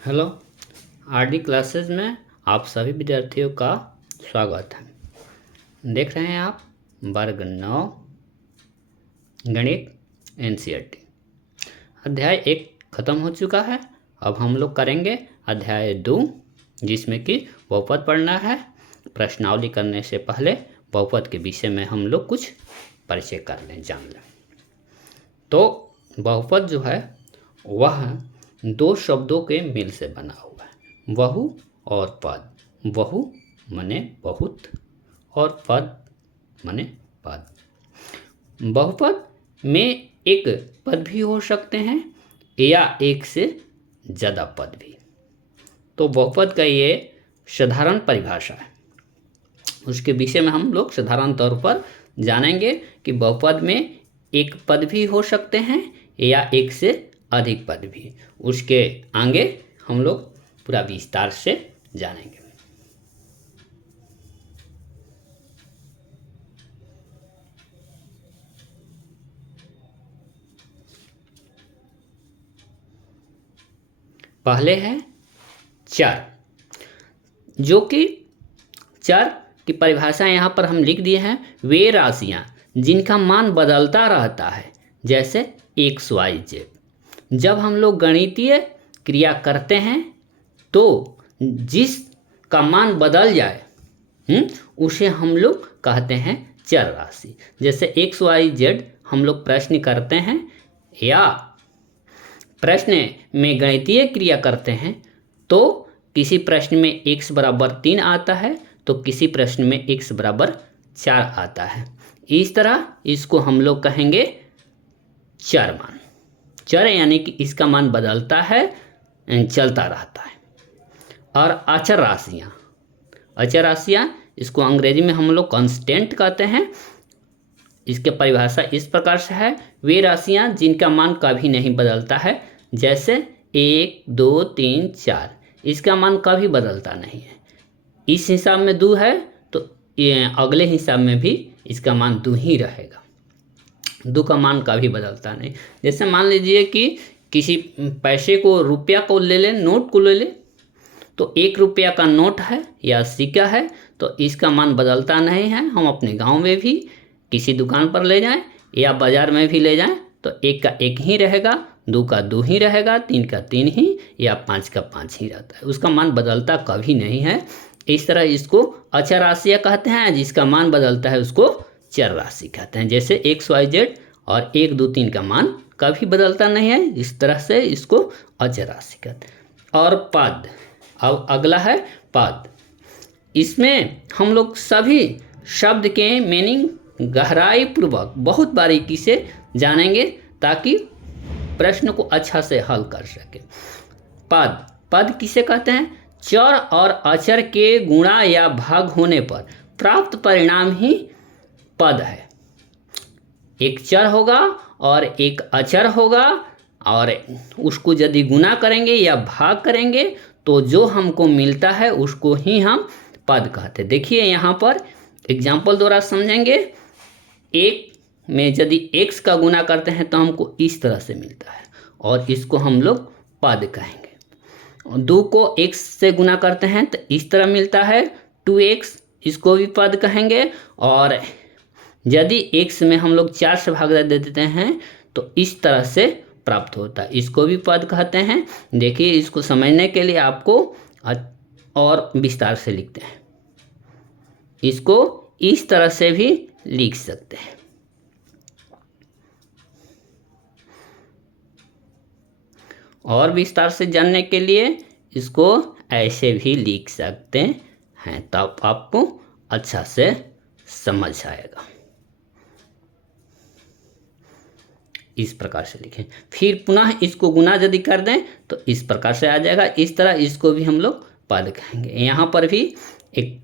Hello. RD classes में आप सभी विद्यार्थियों का स्वागत है। देख रहे हैं आप वर्ग 9 गणित एनसीईआरटी अध्याय 1 खत्म हो चुका है। अब हम लोग करेंगे अध्याय 2, जिसमें कि बहुपद पढ़ना है। प्रश्नावली करने से पहले बहुपद के विषय में हम लोग कुछ परिचय कर लें, जान लें। तो बहुपद जो है वह दो शब्दों के मेल से बना हुआ है, बहु और पद। बहु मने बहुत और पद मने पद। बहुपद में एक पद भी हो सकते हैं या एक से ज़्यादा पद भी। तो बहुपद का ये साधारण परिभाषा है, उसके विषय में हम लोग साधारण तौर पर जानेंगे कि बहुपद में एक पद भी हो सकते हैं या एक से अधिक पद भी। उसके आगे हम लोग पूरा विस्तार से जानेंगे। पहले है चर, जो कि चर की परिभाषा यहाँ पर हम लिख दिए हैं। वे राशियाँ जिनका मान बदलता रहता है, जैसे एक्स वाई जेड। जब हम लोग गणितीय क्रिया करते हैं तो जिस का मान बदल जाए उसे हम लोग कहते हैं चर राशि। जैसे एक्स वाई जेड हम लोग प्रश्न करते हैं या प्रश्न में गणितीय क्रिया करते हैं, तो किसी प्रश्न में x बराबर 3 आता है तो किसी प्रश्न में x बराबर 4 आता है। इस तरह इसको हम लोग कहेंगे चर मान। चर यानी कि इसका मान बदलता है, चलता रहता है। और अचर राशियाँ, अचर राशियाँ इसको अंग्रेजी में हम लोग कांस्टेंट कहते हैं। इसके परिभाषा इस प्रकार से है। वे राशियाँ जिनका मान कभी नहीं बदलता है, जैसे 1 2 3 4, इसका मान कभी बदलता नहीं है। इस हिसाब में 2 है तो ये अगले हिसाब में भी इसका मान 2 ही रहेगा। 2 का मान कभी बदलता नहीं। जैसे मान लीजिए कि किसी पैसे को, रुपया को ले लें, नोट को ले लें, तो 1 रुपया का नोट है या सिक्का है तो इसका मान बदलता नहीं है। हम अपने गांव में भी किसी दुकान पर ले जाएं या बाज़ार में भी ले जाएं तो 1 का 1 ही रहेगा, 2 का 2 ही रहेगा, 3 का 3 ही या 5 का 5 ही रहता है। उसका मान बदलता कभी नहीं है। इस तरह इसको अचर राशियाँ कहते हैं। जिसका मान बदलता है उसको चर राशि कहते हैं। जैसे एक्स वाई जेड और 1 2 3 का मान कभी बदलता नहीं है, इस तरह से इसको अचर राशि कहते हैं। और पद, अब अगला है पद। इसमें हम लोग सभी शब्द के मीनिंग गहराई पूर्वक बहुत बारीकी से जानेंगे ताकि प्रश्न को अच्छा से हल कर सके। पद, पद किसे कहते हैं? चर और अचर के गुणा या भाग होने पर प्राप्त परिणाम ही पद है। एक चर होगा और एक अचर होगा और उसको यदि गुणा करेंगे या भाग करेंगे तो जो हमको मिलता है उसको ही हम पद कहते हैं। देखिए यहाँ पर एग्जाम्पल द्वारा समझेंगे। एक में यदि x का गुना करते हैं तो हमको इस तरह से मिलता है और इसको हम लोग पद कहेंगे। 2 को x से गुना करते हैं तो इस तरह मिलता है 2x, इसको भी पद कहेंगे। और यदि x में हम लोग 4 से भाग दे देते हैं तो इस तरह से प्राप्त होता है, इसको भी पद कहते हैं। देखिए इसको समझने के लिए आपको और विस्तार से लिखते हैं। इसको इस तरह से भी लिख सकते हैं। और विस्तार से जानने के लिए इसको ऐसे भी लिख सकते हैं, तब आपको अच्छा से समझ आएगा। इस प्रकार से लिखें, फिर पुनः इसको गुना यदि कर दें तो इस प्रकार से आ जाएगा। इस तरह इसको भी हम लोग पद कहेंगे। यहाँ पर भी एक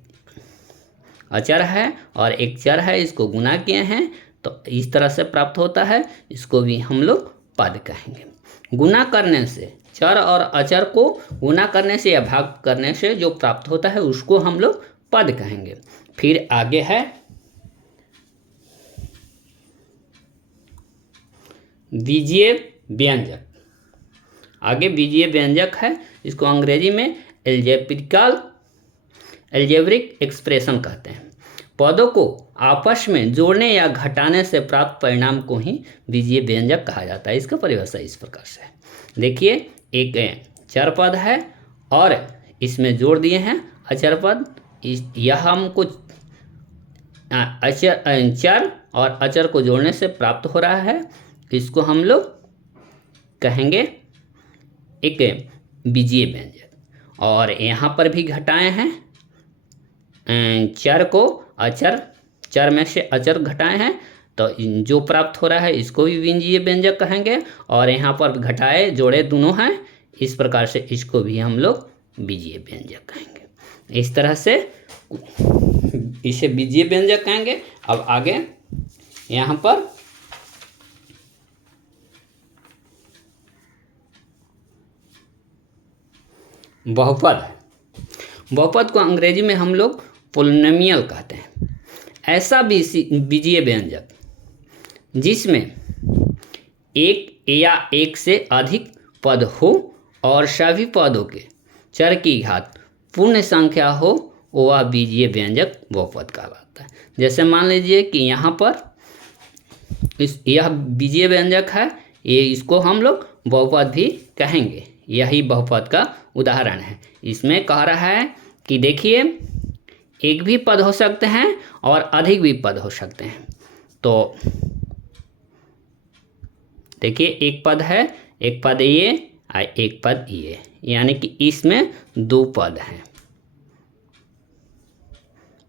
अचर है और एक चर है, इसको गुना किए हैं तो इस तरह से प्राप्त होता है, इसको भी हम लोग पद कहेंगे। गुना करने से, चर और अचर को गुना करने से या भाग करने से जो प्राप्त होता है उसको हम लोग पद कहेंगे। फिर आगे है बीजीय व्यंजक। आगे बीजीय व्यंजक है, इसको अंग्रेजी में एल्जेब्रिक एक्सप्रेशन कहते हैं। पदों को आपस में जोड़ने या घटाने से प्राप्त परिणाम को ही बीजीय व्यंजक कहा जाता है। इसका परिभाषा इस प्रकार से है, देखिए एक चर पद है और इसमें जोड़ दिए हैं अचर पद। यह हमको चर और अचर को जोड़ने से प्राप्त हो रहा है, इसको हम लोग कहेंगे एक बीजीय व्यंजक। और यहाँ पर भी घटाए हैं, चर को अचर, चर में से अचर घटाए हैं तो जो प्राप्त हो रहा है इसको भी बीजीय व्यंजक कहेंगे। और यहाँ पर घटाए जोड़े दोनों हैं, इस प्रकार से इसको भी हम लोग बीजीय व्यंजक कहेंगे। इस तरह से इसे बीजीय व्यंजक कहेंगे। अब आगे यहाँ पर बहुपद है। बहुपद को अंग्रेजी में हम लोग पोलिनोमियल कहते हैं। ऐसा बीजीय व्यंजक जिसमें एक या एक से अधिक पद हो और सभी पदों के चर की घात पूर्ण संख्या हो, वह बीजीय व्यंजक बहुपद कहलाता है। जैसे मान लीजिए कि यहाँ पर यह बीजीय व्यंजक है, ये इसको हम लोग बहुपद भी कहेंगे। यही बहुपद का उदाहरण है। इसमें कह रहा है कि देखिए एक भी पद हो सकते हैं और अधिक भी पद हो सकते हैं। तो देखिए एक पद है, एक पद ये और एक पद ये, यानी कि इसमें दो पद हैं,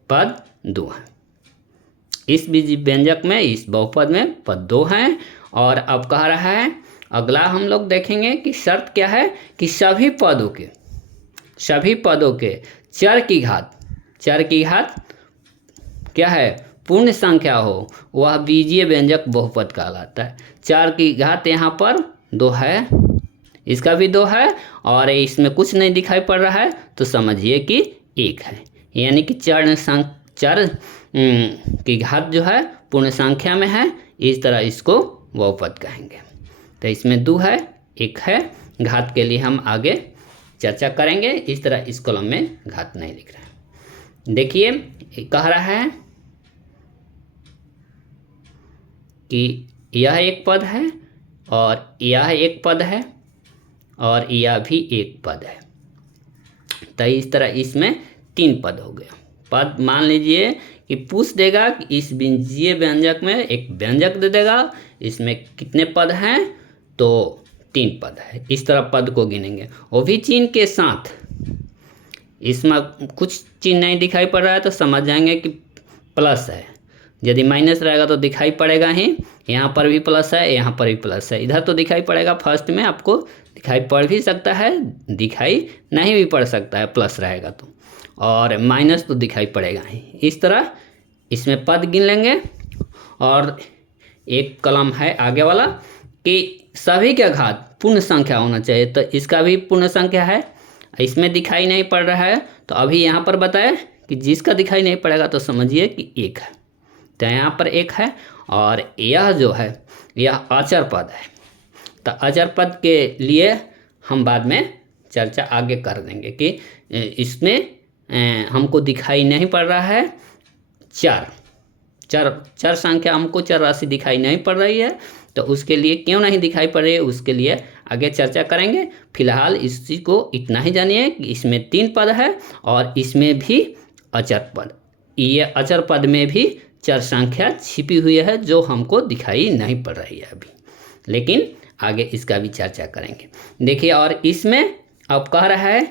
पद दो हैं। इस बीजीय व्यंजक में, इस बहुपद में पद दो हैं। और अब कह रहा है अगला हम लोग देखेंगे कि शर्त क्या है कि सभी पदों के चर की घात क्या है, पूर्ण संख्या हो, वह बीजीय व्यंजक बहुपद कहलाता है। चर की घात यहाँ पर दो है, इसका भी दो है और इसमें कुछ नहीं दिखाई पड़ रहा है तो समझिए कि एक है, यानी कि चर की घात जो है पूर्ण संख्या में है, इस तरह इसको बहुपद कहेंगे। तो इसमें दो है, एक है, घात के लिए हम आगे चर्चा करेंगे। इस तरह इस कॉलम में घात नहीं लिख रहे हैं। देखिए कह रहा है कि यह एक पद है और यह एक पद है और यह भी एक पद है। तो इस तरह इसमें तीन पद हो गया। पद मान लीजिए कि पूछ देगा कि इस बीजीय व्यंजक में एक व्यंजक दे देगा, इसमें कितने पद हैं, तो तीन पद है। इस तरह पद को गिनेंगे, वो भी चिन्ह के साथ। इसमें कुछ चिन्ह नहीं दिखाई पड़ रहा है तो समझ जाएंगे कि प्लस है। यदि माइनस रहेगा तो दिखाई पड़ेगा ही, यहाँ पर भी प्लस है, यहाँ पर भी प्लस है। इधर तो दिखाई पड़ेगा, फर्स्ट में आपको दिखाई पड़ भी सकता है, दिखाई नहीं भी पड़ सकता है प्लस रहेगा तो, और माइनस तो दिखाई पड़ेगा ही। इस तरह इसमें पद गिन लेंगे। और एक कलम है आगे वाला कि सभी का घात पूर्ण संख्या होना चाहिए, तो इसका भी पूर्ण संख्या है, इसमें दिखाई नहीं पड़ रहा है तो अभी यहाँ पर बताए कि जिसका दिखाई नहीं पड़ेगा तो समझिए कि एक है। तो यहाँ पर एक है और यह जो है यह अचर पद है। तो अचर पद के लिए हम बाद में चर्चा आगे कर देंगे कि इसमें हमको दिखाई नहीं पड़ रहा है चर संख्या, हमको चर राशि दिखाई नहीं पड़ रही है, तो उसके लिए क्यों नहीं दिखाई पड़ रही है उसके लिए आगे चर्चा करेंगे। फिलहाल इसी को इतना ही जानिए कि इसमें तीन पद है और इसमें भी अचर पद, ये अचर पद में भी चर संख्या छिपी हुई है जो हमको दिखाई नहीं पड़ रही है अभी, लेकिन आगे इसका भी चर्चा करेंगे। देखिए और इसमें अब कह रहा है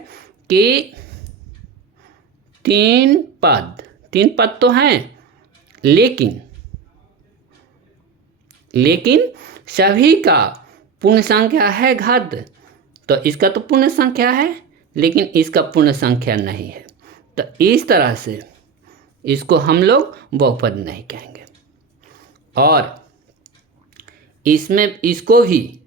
कि तीन पद तो हैं, लेकिन सभी का पूर्ण संख्या है घात, तो इसका तो पूर्ण संख्या है लेकिन इसका पूर्ण संख्या नहीं है। तो इस तरह से इसको हम लोग बहुपद नहीं कहेंगे। और इसमें इसको भी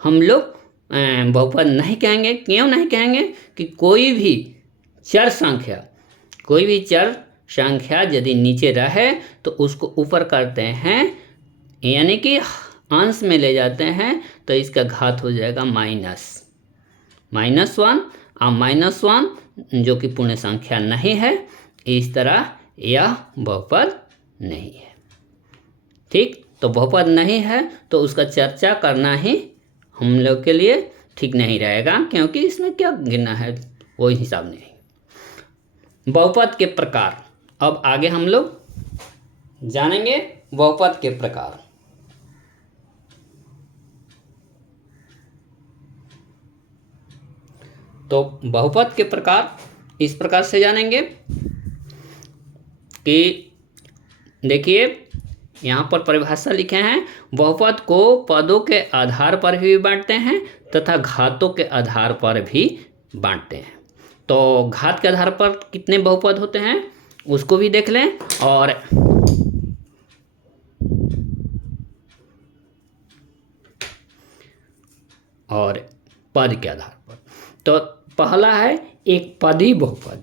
हम लोग बहुपद नहीं कहेंगे। क्यों नहीं कहेंगे कि कोई भी चर संख्या यदि नीचे रहे तो उसको ऊपर करते हैं, यानी कि अंश में ले जाते हैं, तो इसका घात हो जाएगा माइनस। -1 और -1 जो कि पूर्ण संख्या नहीं है, इस तरह यह बहुपद नहीं है। ठीक, तो बहुपद नहीं है तो उसका चर्चा करना ही हम लोग के लिए ठीक नहीं रहेगा, क्योंकि इसमें क्या गिनना है कोई हिसाब नहीं। बहुपद के प्रकार, अब आगे हम लोग जानेंगे बहुपद के प्रकार। तो बहुपद के प्रकार इस प्रकार से जानेंगे कि देखिए यहाँ पर परिभाषा लिखे हैं, बहुपद को पदों के आधार पर भी बांटते हैं तथा घातों के आधार पर भी बांटते हैं। तो घात के आधार पर कितने बहुपद होते हैं उसको भी देख लें, और पद के आधार पर। तो पहला है एक पदी बहुपद।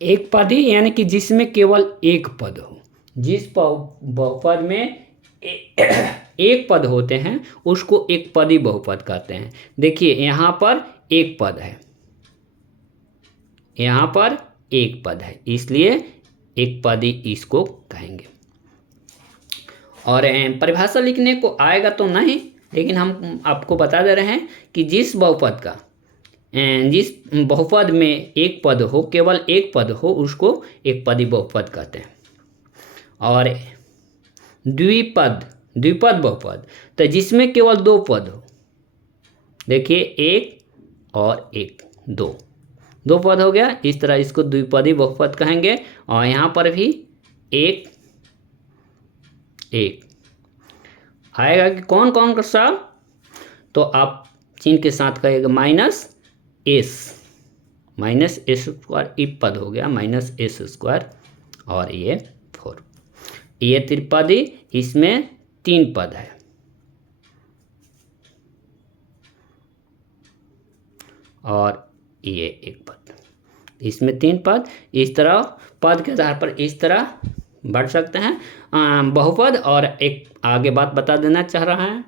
एक पदी यानी कि जिसमें केवल एक पद हो। जिस बहुपद में एक पद होते हैं उसको एक पदी बहुपद कहते हैं। देखिए यहाँ पर एक पद है, यहाँ पर एक पद है, इसलिए एक पदी इसको कहेंगे। और परिभाषा लिखने को आएगा तो नहीं, लेकिन हम आपको बता दे रहे हैं कि जिस बहुपद में एक पद हो, केवल एक पद हो, उसको एक पदी बहुपद कहते हैं। और द्विपद बहुपद, तो जिसमें केवल दो पद हो। देखिए एक और एक, दो पद हो गया, इस तरह इसको द्विपदी बहुपद कहेंगे। और यहाँ पर भी एक आएगा कि कौन कौन सा, तो आप चिन्ह के साथ कहेगा -s² एक पद हो गया, -s², और ये 4, ये त्रिपदी, इसमें 3 पद है। और ये एक पद, इसमें 3 पद। इस तरह पद के आधार पर इस तरह बढ़ सकते हैं बहुपद। और एक आगे बात बता देना चाह रहा है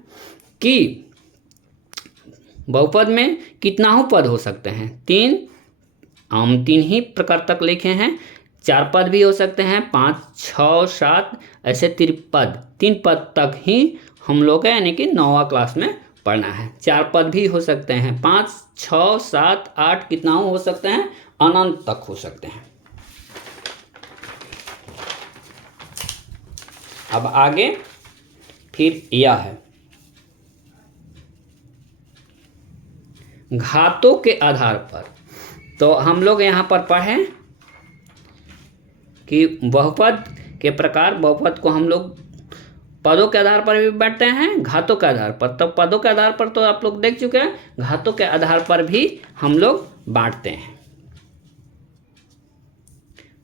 कि बहुपद में कितना ही पद हो सकते हैं, 3। हम 3 ही प्रकार तक लिखे हैं। 4 पद भी हो सकते हैं, 5, 6, 7, ऐसे त्रिपद 3 पद तक ही हम लोग का यानी कि 9वीं क्लास में पढ़ना है। 4 पद भी हो सकते हैं, 5, 6, 7, 8 कितना हो सकते हैं, अनंत तक हो सकते हैं। अब आगे फिर यह है घातों के आधार पर। तो हम लोग यहाँ पर पढ़ें कि बहुपद के प्रकार, बहुपद को हम लोग पदों के आधार पर भी बांटते हैं, घातों के आधार पर। तो पदों के आधार पर तो आप लोग देख चुके हैं, घातों के आधार पर भी हम लोग बांटते हैं।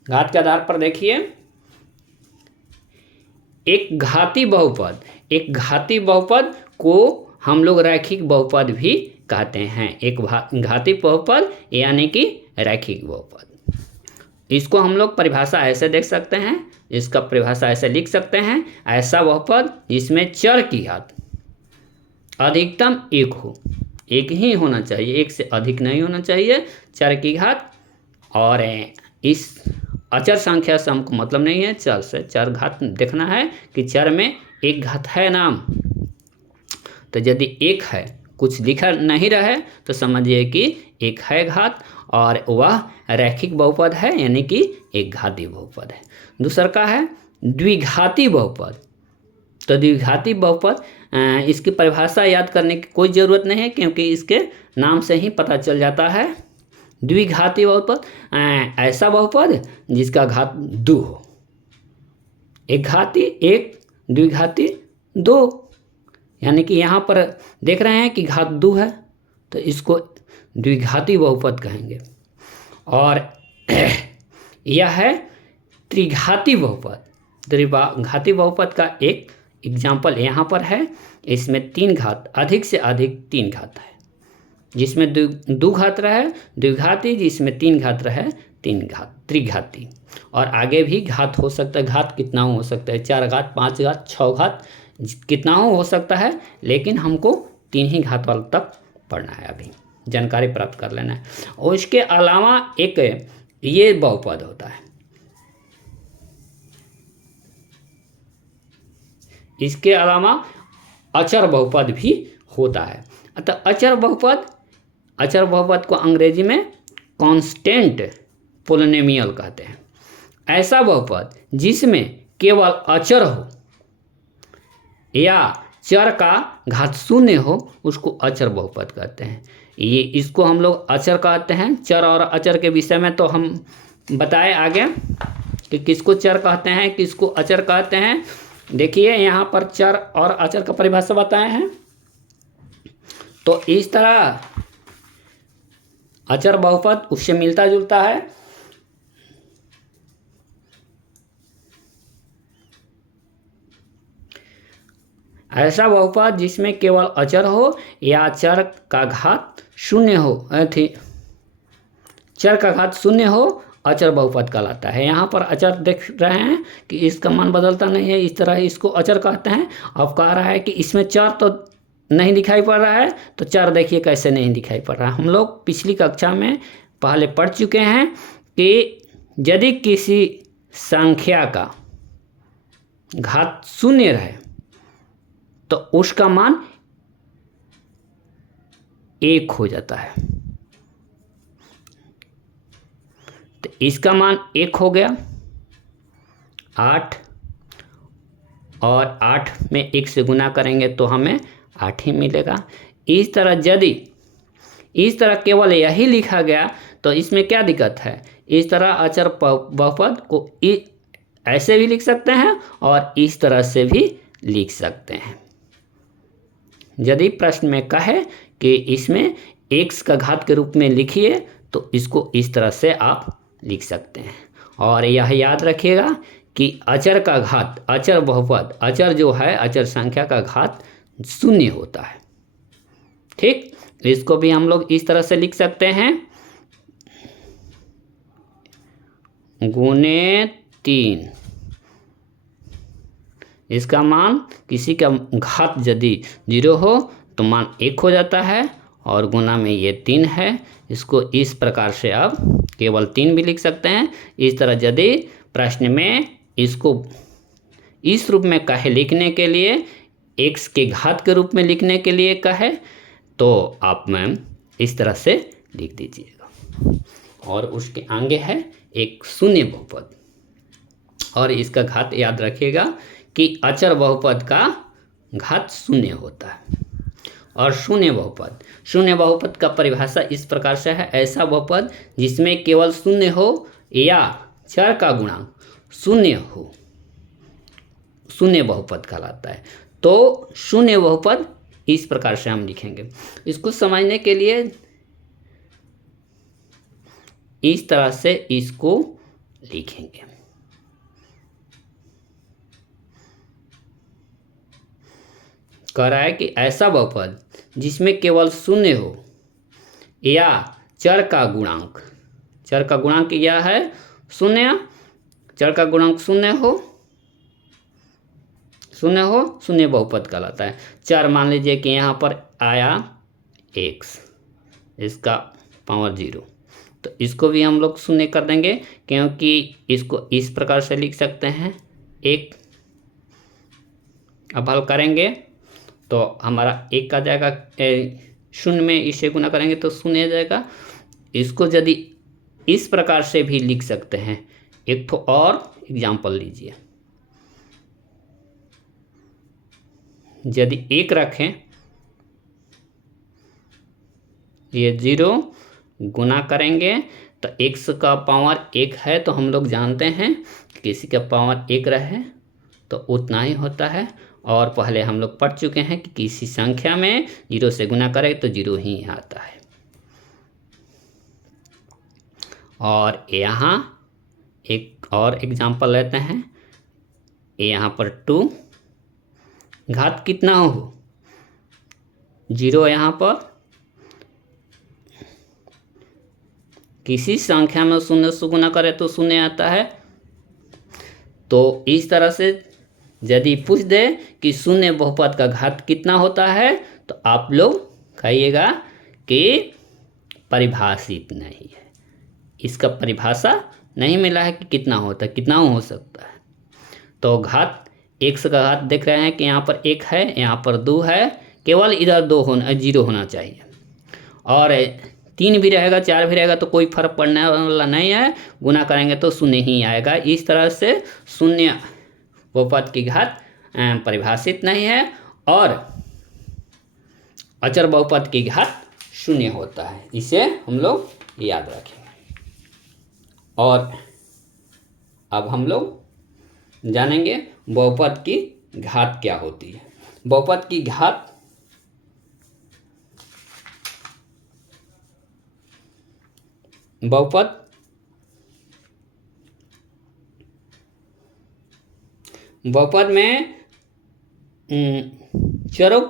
घात के आधार पर देखिए, एक घाती बहुपद को हम लोग रैखिक बहुपद भी कहते हैं। एक घाती बहुपद यानी कि रैखिक बहुपद, इसको हम लोग परिभाषा ऐसे देख सकते हैं, इसका परिभाषा ऐसे लिख सकते हैं, ऐसा बहुपद जिसमें चर की घात अधिकतम 1 हो, 1 ही होना चाहिए, 1 से अधिक नहीं होना चाहिए, चर की घात। और इस अचर संख्या से हमको मतलब नहीं है, चर से चर घात देखना है कि चर में एक घात है नाम। तो यदि 1 है, कुछ लिखा नहीं रहे, तो समझिए कि 1 है घात और वह रैखिक बहुपद है, यानी कि एक घाती बहुपद है। दूसरा का है द्विघाती बहुपद। तो द्विघाती बहुपद, इसकी परिभाषा याद करने की कोई ज़रूरत नहीं है, क्योंकि इसके नाम से ही पता चल जाता है। द्विघाती बहुपद ऐसा बहुपद जिसका घात 2 हो। एक घाती 1, द्विघाती 2, यानी कि यहाँ पर देख रहे हैं कि घात 2 है, तो इसको द्विघाती बहुपद कहेंगे। और यह है त्रिघाती बहुपद। त्रिघाती बहुपद का एक एग्जाम्पल यहाँ पर है, इसमें 3 घात, अधिक से अधिक 3 घात है, जिसमें 2 घात रहे द्विघाती, जिसमें 3 घात रहे 3 घात त्रिघाती। और आगे भी घात हो सकता है, घात कितना हो सकता है, 4 घात, 5 घात, 6 घात, कितना हो सकता है, लेकिन हमको 3 ही घात वाला तक पढ़ना है अभी। जानकारी प्राप्त कर लेना है। और इसके अलावा एक ये बहुपद होता है, इसके अलावा अचर बहुपद भी होता है। अतः अचर बहुपद को अंग्रेजी में कांस्टेंट पोलिनोमियल कहते हैं। ऐसा बहुपद जिसमें केवल अचर हो या चर का घात शून्य हो उसको अचर बहुपद कहते हैं। ये इसको हम लोग अचर कहते हैं। चर और अचर के विषय में तो हम बताए आगे कि किसको चर कहते हैं, किसको अचर कहते हैं। देखिए यहाँ पर चर और अचर का परिभाषा बताए हैं। तो इस तरह अचर बहुपद उससे मिलता जुलता है। ऐसा बहुपद जिसमें केवल अचर हो या चर का घात शून्य हो, चर का घात शून्य हो, अचर बहुपद कहलाता है। यहाँ पर अचर देख रहे हैं कि इसका मान बदलता नहीं है, इस तरह इसको अचर कहते हैं। अब कह रहा है कि इसमें चर तो नहीं दिखाई पड़ रहा है, तो चर देखिए कैसे नहीं दिखाई पड़ रहा है। हम लोग पिछली कक्षा में पहले पढ़ चुके हैं कि यदि किसी संख्या का घात शून्य रहे तो उसका मान 1 हो जाता है। तो इसका मान 1 हो गया, 8, और 8 में 1 से गुना करेंगे तो हमें 8 ही मिलेगा। इस तरह केवल यही लिखा गया तो इसमें क्या दिक्कत है। इस तरह अचर बहुपद को ऐसे भी लिख सकते हैं और इस तरह से भी लिख सकते हैं। यदि प्रश्न में कहे कि इसमें x का घात के रूप में लिखिए तो इसको इस तरह से आप लिख सकते हैं। और यह याद रखिएगा कि अचर का घात, अचर बहुपद, अचर जो है अचर संख्या का घात शून्य होता है। ठीक, इसको भी हम लोग इस तरह से लिख सकते हैं, गुणे 3। इसका मान किसी का घात यदि 0 हो तो मान 1 हो जाता है, और गुना में ये 3 है। इसको इस प्रकार से आप केवल 3 भी लिख सकते हैं। इस तरह यदि प्रश्न में इसको इस रूप में कहे लिखने के लिए, x के घात के रूप में लिखने के लिए कहे, तो आप मैम इस तरह से लिख दीजिएगा। और उसके आगे है एक शून्य बहुपद, और इसका घात याद रखिएगा कि अचर बहुपद का घात शून्य होता है। और शून्य बहुपद का परिभाषा इस प्रकार से है, ऐसा बहुपद जिसमें केवल शून्य हो या चर का गुणांक शून्य हो, शून्य बहुपद कहलाता है। तो शून्य बहुपद इस प्रकार से हम लिखेंगे। इसको समझने के लिए इस तरह से इसको लिखेंगे। कह रहा है कि ऐसा बहुपद जिसमें केवल शून्य हो या चर का गुणांक यह है शून्य, चर का गुणांक शून्य हो, शून्य बहुपद कहलाता है। चर मान लीजिए कि यहाँ पर आया x, इसका पावर 0, तो इसको भी हम लोग शून्य कर देंगे, क्योंकि इसको इस प्रकार से लिख सकते हैं 1। अब हल करेंगे तो हमारा 1 का जाएगा, 0 में इसे गुना करेंगे तो 0 आ जाएगा। इसको यदि इस प्रकार से भी लिख सकते हैं। एक तो और एग्जाम्पल लीजिए, यदि 1 रखें, ये 0 गुना करेंगे तो x का पावर 1 है, तो हम लोग जानते हैं किसी का पावर 1 रहे तो उतना ही होता है। और पहले हम लोग पढ़ चुके हैं कि किसी संख्या में 0 से गुना करें तो 0 ही आता है। और यहाँ एक और एग्जाम्पल लेते हैं, यहाँ पर 2 घात कितना हो, 0 यहाँ पर किसी संख्या में 0 से गुना करें तो 0 आता है। तो इस तरह से यदि पूछ दे कि शून्य बहुपद का घात कितना होता है तो आप लोग कहिएगा कि परिभाषित नहीं है। इसका परिभाषा नहीं मिला है कि कितना होता है, कितना हो सकता है। तो घात x का घात देख रहे हैं कि यहाँ पर 1 है, यहाँ पर 2 है, केवल इधर 0 होना चाहिए। और 3 भी रहेगा, 4 भी रहेगा तो कोई फर्क पड़ने वाला नहीं है, गुना करेंगे तो 0 ही आएगा। इस तरह से शून्य बहुपद की घात परिभाषित नहीं है और अचर बहुपद की घात 0 होता है। इसे हम लोग याद रखेंगे। और अब हम लोग जानेंगे बहुपद की घात क्या होती है। बहुपद की घात बहुपद में चरों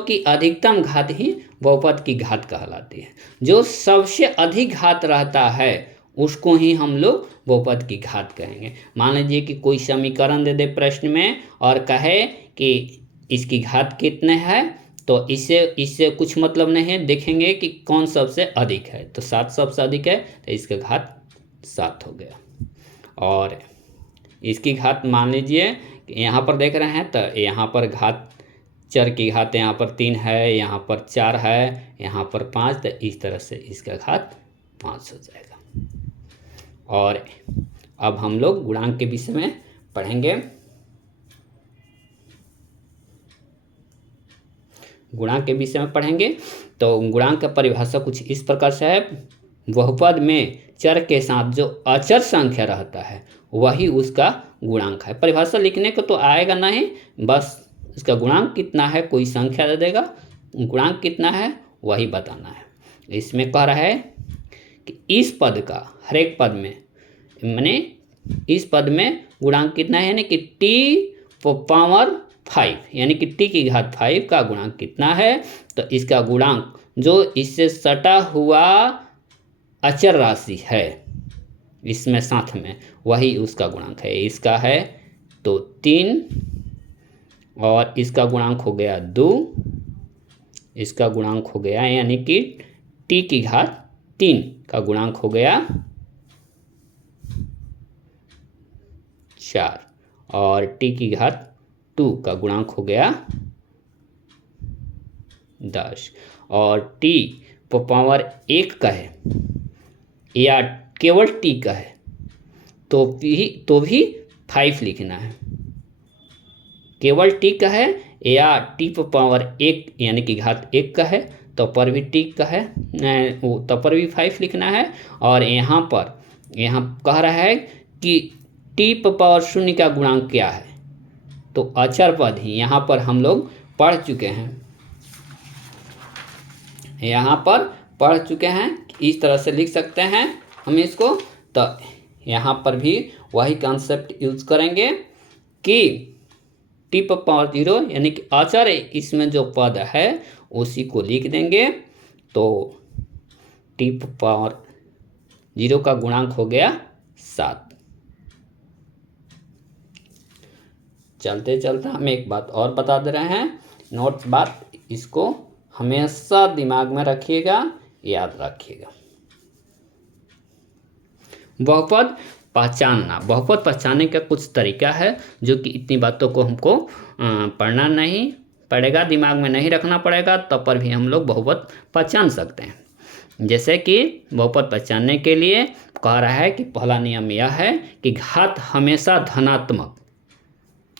की अधिकतम घात ही बहुपद की घात कहलाती है। जो सबसे अधिक घात रहता है उसको ही हम लोग बहुपद की घात कहेंगे। मान लीजिए कि कोई समीकरण दे दे प्रश्न में और कहे कि इसकी घात कितने है, तो इससे कुछ मतलब नहीं है, देखेंगे कि कौन सबसे अधिक है। तो 7 सबसे अधिक है तो इसका घात 7 हो गया। और इसकी घात मान लीजिए यहाँ पर देख रहे हैं तो यहाँ पर घात चर की घात यहाँ पर 3 है, यहाँ पर 4 है, यहाँ पर 5, तो इस तरह से इसका घात 5 हो जाएगा। और अब हम लोग गुणांक के विषय में पढ़ेंगे। गुणांक के विषय में पढ़ेंगे तो गुणांक का परिभाषा कुछ इस प्रकार से है। बहुपद में चर के साथ जो अचर संख्या रहता है वही उसका गुणांक है। परिभाषा लिखने को तो आएगा नहीं, बस इसका गुणांक कितना है कोई संख्या दे देगा, गुणांक कितना है वही बताना है। इसमें कह रहा है कि इस पद का हर एक पद में, माने इस पद में गुणांक कितना है, यानी कि t⁵ यानी कि t की घात 5 का गुणांक कितना है। तो इसका गुणांक जो इससे सटा हुआ अचर राशि है इसमें साथ में, वही उसका गुणांक है। इसका है तो 3 और इसका गुणांक हो गया 2, इसका गुणांक हो गया यानी कि t की घात 3 का गुणांक हो गया 4 और t की घात 2 का गुणांक हो गया 10। और t⁵ 1 का है या केवल t का है तो भी 5 लिखना है। केवल t का है या t⁵ यानी कि घात 1 का है तो पर भी t का है तो पर भी 5 लिखना है। और यहाँ कह रहा है कि t⁵0 का गुणांक क्या है, तो अचर पद ही यहाँ पर हम लोग पढ़ चुके हैं। इस तरह से लिख सकते हैं हम इसको। तो यहाँ पर भी वही कॉन्सेप्ट यूज करेंगे कि t⁵0 यानी कि अचर इसमें जो पद है उसी को लिख देंगे। तो t⁵0 का गुणांक हो गया 7। चलते चलते हम एक बात और बता दे रहे हैं, नोट बात, इसको हमेशा दिमाग में रखिएगा, याद रखिएगा। बहुपद पहचानने का कुछ तरीका है जो कि इतनी बातों को हमको पढ़ना नहीं पड़ेगा, दिमाग में नहीं रखना पड़ेगा, तब पर भी हम लोग बहुपद पहचान सकते हैं। जैसे कि बहुपद पहचानने के लिए कह रहा है कि पहला नियम यह है कि घात हमेशा धनात्मक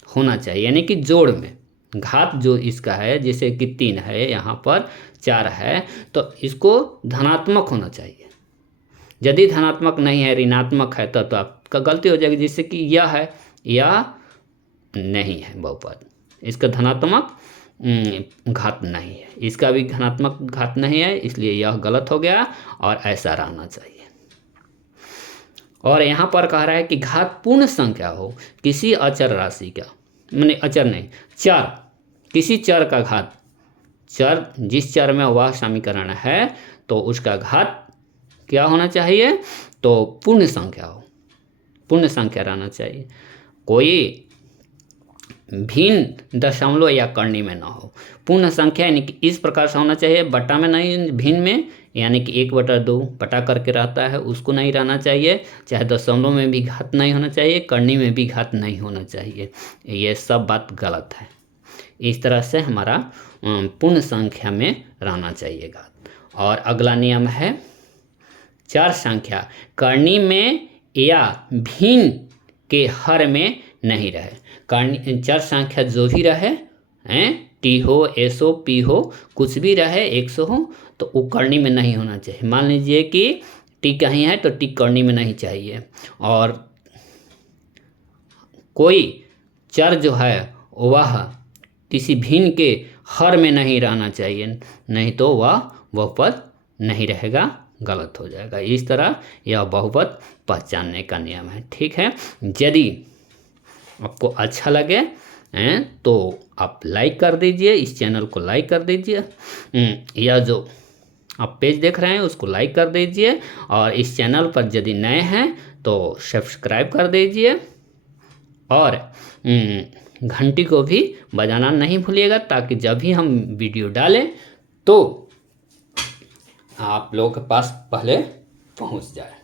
होना चाहिए, यानी कि जोड़ में घात जो इसका है, जैसे कि 3 है, यहाँ पर 4 है, तो इसको धनात्मक होना चाहिए। यदि धनात्मक नहीं है, ऋणात्मक है, तो आपका गलती हो जाएगी, जिससे कि यह है या नहीं है बहुपद, इसका धनात्मक घात नहीं है, इसका भी धनात्मक घात नहीं है, इसलिए यह गलत हो गया और ऐसा रहना चाहिए। और यहाँ पर कह रहा है कि घात पूर्ण संख्या हो किसी अचर राशि का, माने अचर नहीं, चर, किसी चर का घात, चर जिस चर में वह समीकरण है तो उसका घात क्या होना चाहिए, तो पूर्ण संख्या हो, पूर्ण संख्या रहना चाहिए, कोई भिन्न दशमलव या करनी में ना हो। पूर्ण संख्या यानी कि इस प्रकार से होना चाहिए, बटा में नहीं, भिन्न में यानी कि 1/2 बटा करके रहता है, उसको नहीं रहना चाहिए। चाहे दशमलव में भी घात नहीं होना चाहिए, करनी में भी घात नहीं होना चाहिए। ये सब बात गलत है। इस तरह से हमारा पूर्ण संख्या में रहना चाहिए घात। और अगला नियम है चर संख्या करनी में या भिन्न के हर में नहीं रहे। करनी चर संख्या जो भी रहे हैं, टी हो, एस हो, पी हो, कुछ भी रहे, 100 हो, तो वो करनी में नहीं होना चाहिए। मान लीजिए कि टी कहीं है तो टी करनी में नहीं चाहिए। और कोई चर जो है वह किसी भिन्न के हर में नहीं रहना चाहिए, नहीं तो वह बहुपद नहीं रहेगा, गलत हो जाएगा। इस तरह यह बहुपद पहचानने का नियम है। ठीक है, यदि आपको अच्छा लगे तो आप लाइक कर दीजिए, इस चैनल को लाइक कर दीजिए, या जो आप पेज देख रहे हैं उसको लाइक कर दीजिए। और इस चैनल पर यदि नए हैं तो सब्सक्राइब कर दीजिए और घंटी को भी बजाना नहीं भूलिएगा, ताकि जब भी हम वीडियो डालें तो आप लोगों के पास पहले पहुंच जाए।